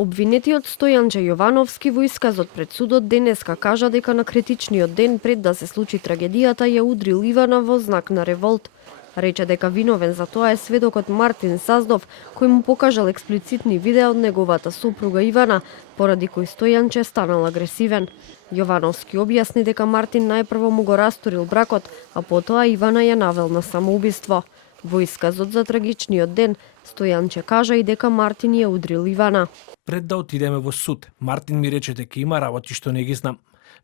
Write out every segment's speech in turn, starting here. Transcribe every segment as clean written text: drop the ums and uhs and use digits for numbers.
Обвинетиот Стојанче Јовановски во исказот пред судот денеска кажа дека на критичниот ден пред да се случи трагедијата ја удрил Ивана во знак на револт. Рече дека виновен за тоа е сведокот Мартин Саздов, кој му покажал експлицитни видеа од неговата сопруга Ивана, поради кој Стојанче станал агресивен. Јовановски објасни дека Мартин најпрво му го расторил бракот, а потоа Ивана ја навел на самоубиство. Во исказот за трагичниот ден, Стојанче кажа и дека Мартин ја удрил Ивана. Пред да отидеме во суд, Мартин ми рече дека има работи што не ги знам.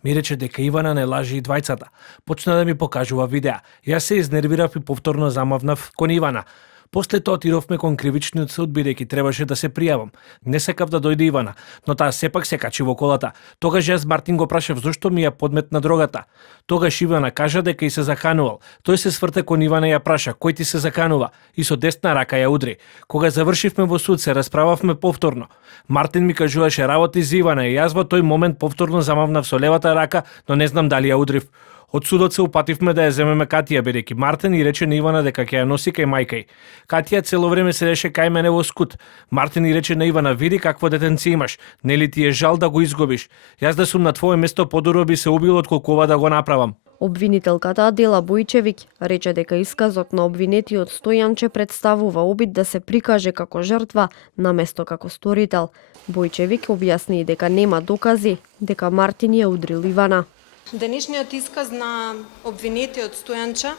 Ми рече дека Ивана не лажи и двајцата. Почна да ми покажува видеа. Јас се изнервирав и повторно замавнав кон Ивана. После тоа отидовме кон кривичниот суд бидејќи требаше да се пријавам. Не сакав да дојде Ивана, но таа сепак се качи во колата. Тогаш јас Мартин го прашав зошто ми ја подметна дрогата. Тогаш Ивана кажа дека и се заканувал. Тој се сврте кон Ивана и ја праша кој ти се заканува и со десна рака ја удри. Кога завршивме во суд се расправавме повторно. Мартин ми кажуваше работи за Ивана и јас во тој момент повторно замавнав со левата рака, но не знам дали ја удрив. Од судот се упативме да ја земеме Катија, бидејќи Мартин и рече на Ивана дека ќе ја носи кај мајка ѝ. Катија цело време седеше кај мене во скут. Мартин и рече на Ивана: "Види какво детенце имаш, нели ти е жал да го изгубиш? Јас да сум на твое место подобро би се убил отколку ова да го направам." Обвинителката Адела Бојчевиќ рече дека исказот на обвинетиот Стојанче представува обид да се прикаже како жртва наместо како сторител. Бојчевиќ објасни дека нема докази дека Мартин ја удрил Ивана. Денешниот исказ на обвинетиот Стојанче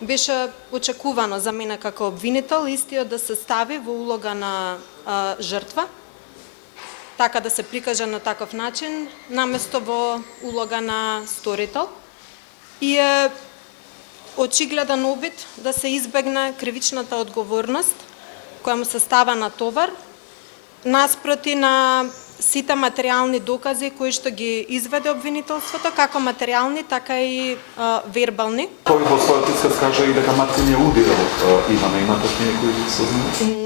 беше очекувано за мене како обвинител, истиот да се стави во улога на жртва, така да се прикаже на таков начин, наместо во улога на сторител. И е очигледен обид да се избегне кривичната одговорност која му се става на товар, наспроти на сите материјални докази кои што ги изведе обвинителството, како материјални, така и вербални. Тој во својот исказ кажа и дека Мартин ја удирал Ивана. Има точни некои сознания?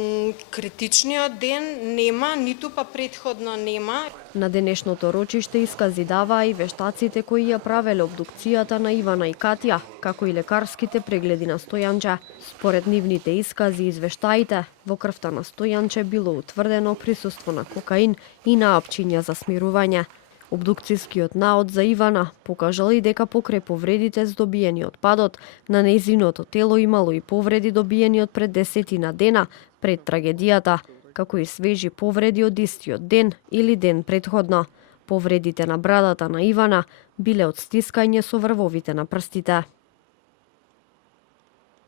Критичниот ден нема, ниту па претходно нема. На денешното рочиште искази даваа и вештаците кои ја правеле обдукцијата на Ивана и Катја, како и лекарските прегледи на Стојанче. Според нивните искази и извештаите, во крвта на Стојанче било утврдено присуство на кокаин и наапчиња за смирување. Обдукцијскиот наод за Ивана покажал и дека покрај повредите здобиени од падот, на нејзиното тело имало и повреди добиени од пред 10 дена пред трагедијата, како и свежи повреди од истиот ден или ден претходно. Повредите на брадата на Ивана биле од стискање со врвовите на прстите.